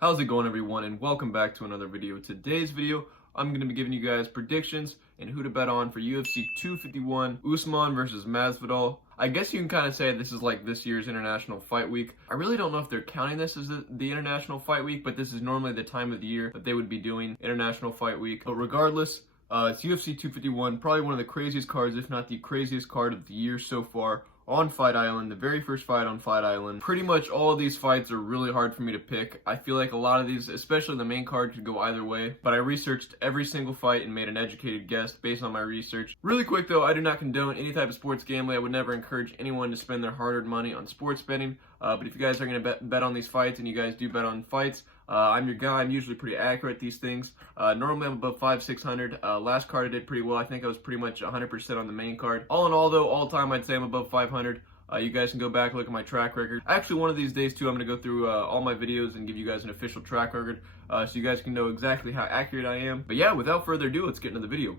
How's it going, everyone, and welcome back to another video. Today's video, I'm going to be giving you guys predictions and who to bet on for UFC 251, Usman versus Masvidal. I guess you can kind of say this is like this year's International Fight Week. I really don't know if they're counting this as the International Fight Week, but this is normally the time of the year that they would be doing International Fight Week. But regardless, it's UFC 251, probably one of the craziest cards, if not the craziest card of the year so far. On Fight Island, the very first fight on Fight Island. Pretty much all of these fights are really hard for me to pick. I feel like a lot of these, especially the main card, could go either way, but I researched every single fight and made an educated guess based on my research. Really quick though, I do not condone any type of sports gambling. I would never encourage anyone to spend their hard-earned money on sports betting, but if you guys are going to bet on these fights, and you guys do bet on fights, I'm your guy. I'm usually pretty accurate at these things. Normally I'm above 500-600. Last card I did pretty well. I think I was pretty much 100% on the main card. All in all though, all time I'd say I'm above 500. You guys can go back and look at my track record. Actually, one of these days too, I'm going to go through all my videos and give you guys an official track record so you guys can know exactly how accurate I am. But yeah, without further ado, let's get into the video.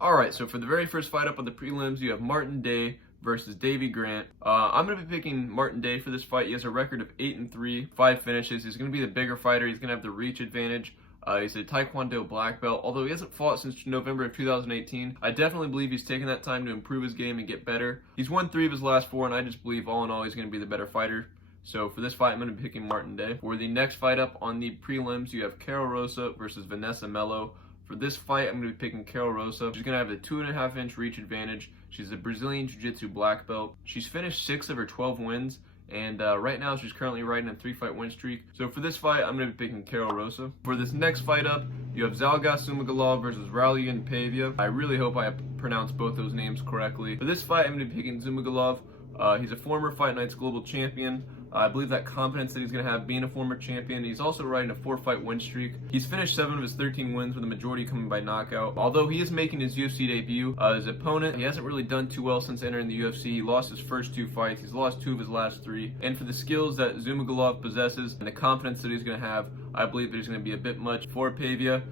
Alright, so for the very first fight up on the prelims, you have Martin Day versus Davy Grant. I'm going to be picking Martin Day for this fight. He has a record of 8-3, 5 finishes. He's going to be the bigger fighter. He's going to have the reach advantage. He's a Taekwondo black belt. Although he hasn't fought since November of 2018, I definitely believe he's taken that time to improve his game and get better. He's won 3 of his last 4, and I just believe all in all he's going to be the better fighter. So for this fight, I'm going to be picking Martin Day. For the next fight up on the prelims, you have Carol Rosa versus Vanessa Melo. For this fight, I'm going to be picking Carol Rosa. She's going to have the 2.5-inch reach advantage. She's a Brazilian Jiu-Jitsu black belt. She's finished 6 of her 12 wins. And right now, she's currently riding a 3-fight win streak. So for this fight, I'm going to be picking Carol Rosa. For this next fight up, you have Zhalgas Zhumagulov versus Raulian Paiva. I really hope I pronounced both those names correctly. For this fight, I'm going to be picking Zhumagulov. He's a former Fight Nights Global Champion. I believe that confidence that he's going to have being a former champion. He's also riding a 4-fight win streak. He's finished 7 of his 13 wins, with the majority coming by knockout. Although he is making his UFC debut, his opponent, he hasn't really done too well since entering the UFC. He lost his first 2 fights. He's lost 2 of his last 3. And for the skills that Zhumagulov possesses and the confidence that he's going to have, I believe that he's going to be a bit much for Paiva.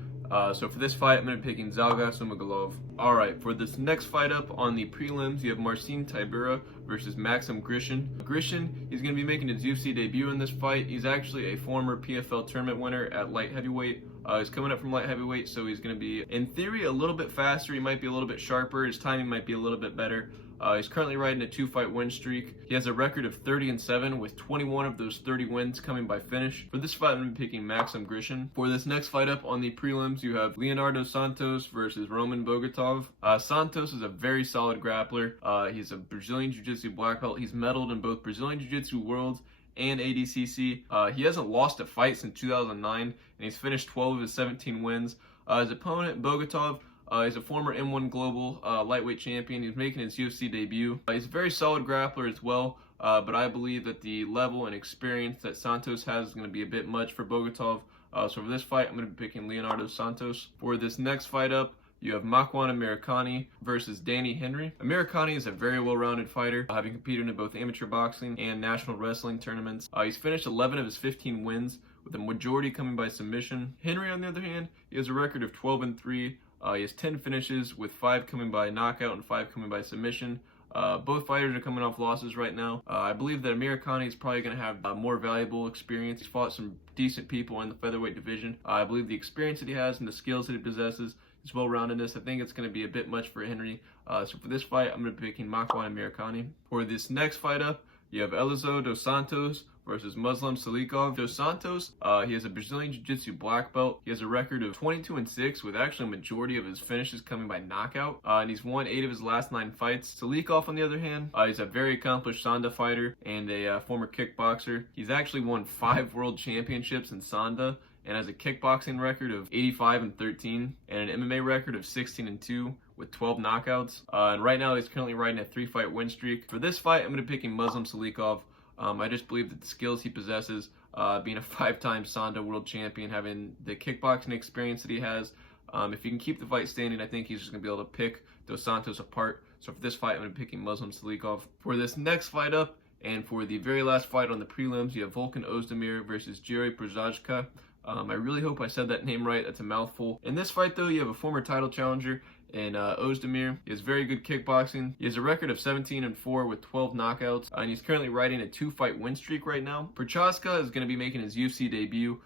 So for this fight, I'm going to be picking Zhalgas Zhumagulov. Alright, for this next fight up on the prelims, you have Marcin Tybura versus Maxim Grishin. Grishin, he's going to be making his UFC debut in this fight. He's actually a former PFL tournament winner at light heavyweight. He's coming up from light heavyweight, so he's going to be, in theory, a little bit faster. He might be a little bit sharper. His timing might be a little bit better. He's currently riding a 2-fight win streak. He has a record of 30-7, with 21 of those 30 wins coming by finish. For this fight, I'm going to be picking Maxim Grishin. For this next fight up on the prelims, you have Leonardo Santos versus Roman Bogatov. Santos is a very solid grappler. He's a Brazilian Jiu-Jitsu black belt. He's medaled in both Brazilian Jiu-Jitsu Worlds and ADCC. He hasn't lost a fight since 2009, and he's finished 12 of his 17 wins. His opponent, Bogatov, he's a former M1 Global lightweight champion. He's making his UFC debut. He's a very solid grappler as well, but I believe that the level and experience that Santos has is going to be a bit much for Bogatov. So for this fight, I'm going to be picking Leonardo Santos. For this next fight up, you have Makwan Amirkhani versus Danny Henry. Amirkhani is a very well-rounded fighter, having competed in both amateur boxing and national wrestling tournaments. He's finished 11 of his 15 wins, with the majority coming by submission. Henry, on the other hand, he has a record of 12-3. He has 10 finishes, with 5 coming by knockout and 5 coming by submission. Both fighters are coming off losses right now. I believe that Amirkhani is probably going to have more valuable experience. He's fought some decent people in the featherweight division. I believe the experience that he has and the skills that he possesses, his well-roundedness, I think it's going to be a bit much for Henry. So for this fight, I'm going to be picking Makwan Amirkhani. For this next fight up, you have Elizo dos Santos versus Muslim Salikov. Dos Santos, he has a Brazilian Jiu-Jitsu black belt. He has a record of 22-6, with actually a majority of his finishes coming by knockout. And he's won 8 of his last 9 fights. Salikov, on the other hand, he's a very accomplished Sanda fighter and a former kickboxer. He's actually won 5 world championships in Sanda, and has a kickboxing record of 85-13 and an MMA record of 16-2 with 12 knockouts. And right now he's currently riding a 3-fight win streak. For this fight, I'm going to be picking Muslim Salikov. I just believe that the skills he possesses, being a 5-time Sanda world champion, having the kickboxing experience that he has, if he can keep the fight standing, I think he's just going to be able to pick Dos Santos apart. So for this fight, I'm going to be picking Muslim Salikov. For this next fight up, and for the very last fight on the prelims, you have Volkan Ozdemir versus Jiri Prochazka. I really hope I said that name right. That's a mouthful. In this fight, though, you have a former title challenger and Ozdemir. He has very good kickboxing. He has a record of 17-4 with 12 knockouts, and he's currently riding a 2-fight win streak right now. Prochazka is going to be making his UFC debut.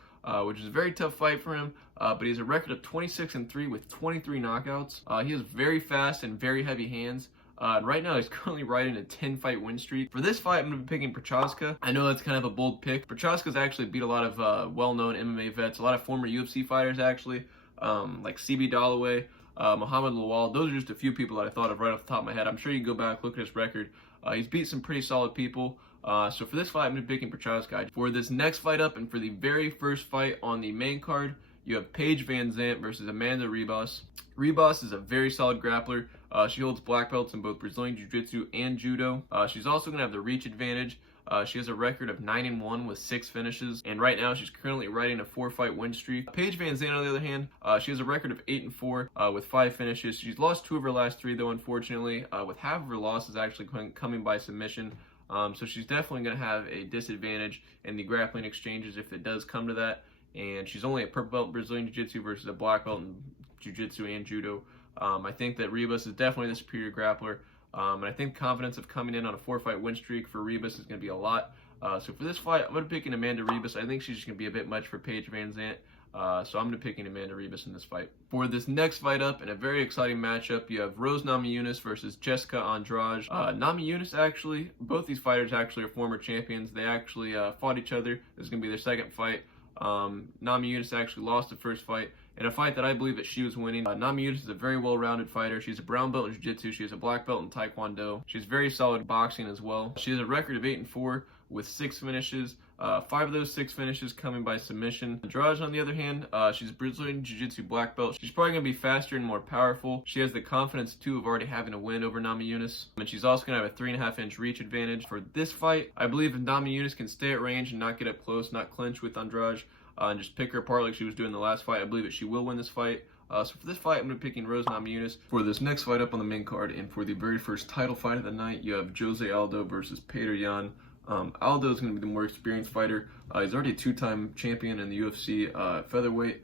which is a very tough fight for him. But he has a record of 26-3 with 23 knockouts. He has very fast and very heavy hands. And right now he's currently riding a 10-fight win streak. For this fight, I'm going to be picking Prochazka. I know that's kind of a bold pick. Prochazka's actually beat a lot of well-known MMA vets, a lot of former UFC fighters actually, like CB Dalloway, Muhammad Lawal. Those are just a few people that I thought of right off the top of my head. I'm sure you can go back, look at his record. He's beat some pretty solid people. So for this fight, I'm going to be picking Prochazka. For this next fight up, and for the very first fight on the main card, you have Paige Van Zandt versus Amanda Ribas. Ribas is a very solid grappler. She holds black belts in both Brazilian Jiu-Jitsu and Judo. She's also going to have the reach advantage. She has a record of 9-1 with 6 finishes, and right now she's currently riding a 4-fight win streak. Paige Van Zandt, on the other hand, she has a record of 8-4 with 5 finishes. She's lost 2 of her last 3, though, unfortunately, with half of her losses actually coming by submission. So she's definitely going to have a disadvantage in the grappling exchanges if it does come to that. And she's only a purple belt in Brazilian Jiu-Jitsu versus a black belt in Jiu-Jitsu and Judo. I think that Ribas is definitely the superior grappler. And I think confidence of coming in on a 4-fight win streak for Ribas is going to be a lot. So for this fight, I'm going to be picking Amanda Ribas. I think she's just going to be a bit much for Paige Van Zandt. So I'm going to be picking Amanda Ribas in this fight. For this next fight up, in a very exciting matchup, you have Rose Namajunas versus Jessica Andrade. Namajunas, actually, both these fighters actually are former champions. They actually fought each other. This is going to be their second fight. Namajunas actually lost the first fight in a fight that I believe that she was winning. Namajunas is a very well-rounded fighter. She's a brown belt in Jiu-Jitsu. She has a black belt in Taekwondo. She's very solid boxing as well. She has a record of 8-4 with 6 finishes. 5 of those 6 finishes coming by submission. Andrade, on the other hand, she's a Brazilian Jiu-Jitsu black belt. She's probably going to be faster and more powerful. She has the confidence, too, of already having a win over Namajunas. And she's also going to have a 3.5-inch reach advantage. For this fight, I believe if Namajunas can stay at range and not get up close, not clinch with Andrade, and just pick her apart like she was doing the last fight, I believe that she will win this fight. So for this fight, I'm going to be picking Rose Namajunas. For this next fight up on the main card, and for the very first title fight of the night, you have Jose Aldo versus Petr Yan. Aldo is going to be the more experienced fighter. He's already a 2-time champion in the UFC featherweight.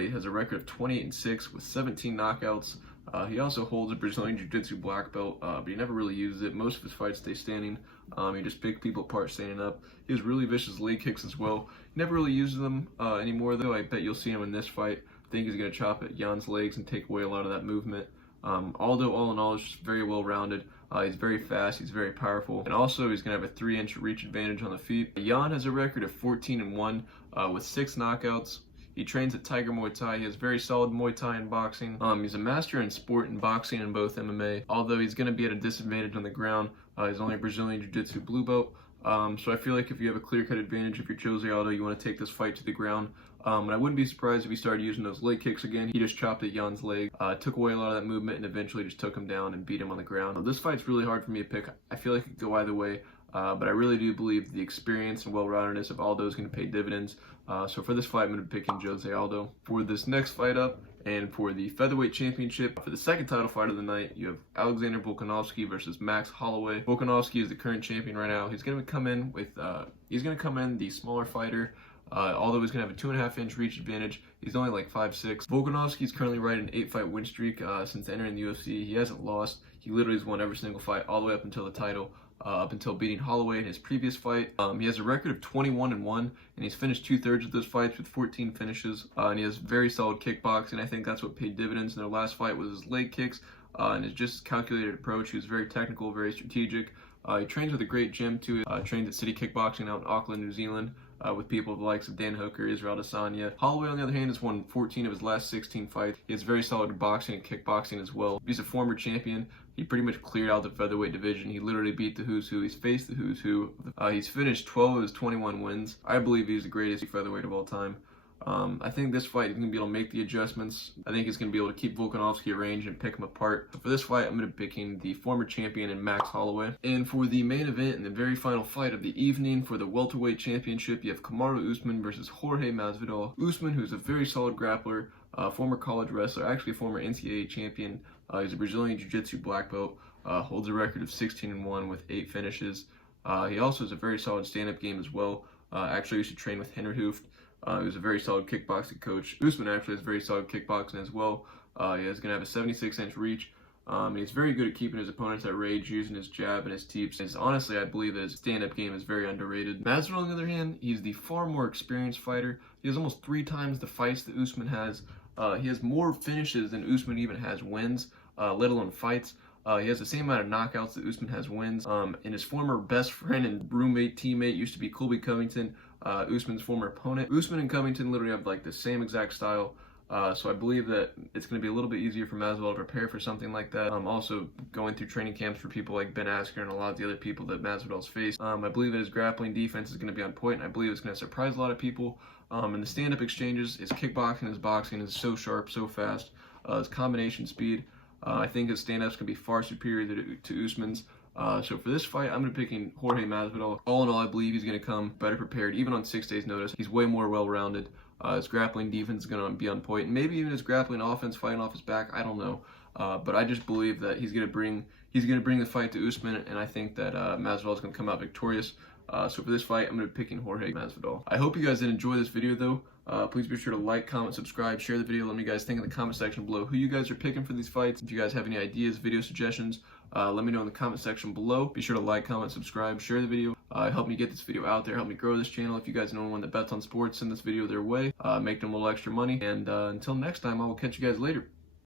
He has a record of 28-6 with 17 knockouts. He also holds a Brazilian Jiu-Jitsu black belt, but he never really uses it. Most of his fights stay standing. He just picks people apart standing up. He has really vicious leg kicks as well. He never really uses them anymore, though. I bet you'll see him in this fight. I think he's going to chop at Jan's legs and take away a lot of that movement. Aldo, all in all, is just very well-rounded. He's very fast, he's very powerful, and also he's going to have a 3-inch reach advantage on the feet. Jan has a record of 14-1 with 6 knockouts. He trains at Tiger Muay Thai. He has very solid Muay Thai and boxing. He's a master in sport and boxing and both MMA, although he's going to be at a disadvantage on the ground. He's only a Brazilian Jiu-Jitsu blue belt. So I feel like if you have a clear-cut advantage, if you're Jose Aldo, you want to take this fight to the ground. And I wouldn't be surprised if he started using those leg kicks again. He just chopped at Jan's leg, took away a lot of that movement, and eventually just took him down and beat him on the ground. This fight's really hard for me to pick. I feel like it could go either way, but I really do believe the experience and well-roundedness of Aldo is going to pay dividends. So for this fight, I'm going to be picking Jose Aldo. For this next fight up, and for the featherweight championship, for the second title fight of the night, you have Alexander Volkanovski versus Max Holloway. Volkanovski is the current champion right now. He's going to come in with, the smaller fighter. Although he's going to have a 2.5-inch reach advantage. He's only like 5'6". Volkanovski is currently riding an 8-fight win streak since entering the UFC. He hasn't lost. He literally has won every single fight all the way up until the title, up until beating Holloway in his previous fight. He has a record of 21-1, and he's finished 2/3 of those fights with 14 finishes. And he has very solid kickboxing. I think that's what paid dividends in their last fight was his leg kicks and his just calculated approach. He was very technical, very strategic. He trains with a great gym too. Trains at City Kickboxing out in Auckland, New Zealand. With people the likes of Dan Hooker, Israel Adesanya. Holloway, on the other hand, has won 14 of his last 16 fights. He has very solid boxing and kickboxing as well. He's a former champion. He pretty much cleared out the featherweight division. He literally beat the who's who. He's faced the who's who. He's finished 12 of his 21 wins. I believe he's the greatest featherweight of all time. I think this fight, he's going to be able to make the adjustments. I think he's going to be able to keep Volkanovski at range and pick him apart. So for this fight, I'm going to be picking the former champion in Max Holloway. And for the main event and the very final fight of the evening for the welterweight championship, you have Kamaru Usman versus Jorge Masvidal. Usman, who's a very solid grappler, former college wrestler, actually a former NCAA champion. He's a Brazilian Jiu-Jitsu black belt, holds a record of 16-1 with 8 finishes. He also has a very solid stand-up game as well. Actually used to train with Henry Hooft. He was a very solid kickboxing coach. Usman actually has very solid kickboxing as well. He's going to have a 76-inch reach. He's very good at keeping his opponents at rage, using his jab and his teeps. Honestly, I believe that his stand-up game is very underrated. Masvidal, on the other hand, he's the far more experienced fighter. He has almost 3 times the fights that Usman has. He has more finishes than Usman even has wins, let alone fights. He has the same amount of knockouts that Usman has wins. And his former best friend and roommate, teammate used to be Colby Covington, Usman's former opponent. Usman and Covington literally have like the same exact style. So I believe that it's going to be a little bit easier for Masvidal to prepare for something like that. Also going through training camps for people like Ben Askren and a lot of the other people that Masvidal's faced. I believe that his grappling defense is going to be on point, and I believe it's going to surprise a lot of people. And the stand-up exchanges, his kickboxing, his boxing is so sharp, so fast. His combination speed, I think his stand-up's going to be far superior to Usman's. So for this fight, I'm going to be picking Jorge Masvidal. All in all, I believe he's going to come better prepared, even on 6 days' notice. He's way more well-rounded. His grappling defense is going to be on point, and maybe even his grappling offense, fighting off his back. I don't know, but I just believe that he's going to bring the fight to Usman, and I think that Masvidal is going to come out victorious. So for this fight, I'm going to be picking Jorge Masvidal. I hope you guys did enjoy this video, though. Please be sure to like, comment, subscribe, share the video. Let me guys think in the comment section below who you guys are picking for these fights. If you guys have any ideas, video suggestions, let me know in the comment section below. Be sure to like, comment, subscribe, share the video. Help me get this video out there. Help me grow this channel. If you guys know anyone that bets on sports, send this video their way. Make them a little extra money. And until next time, I will catch you guys later.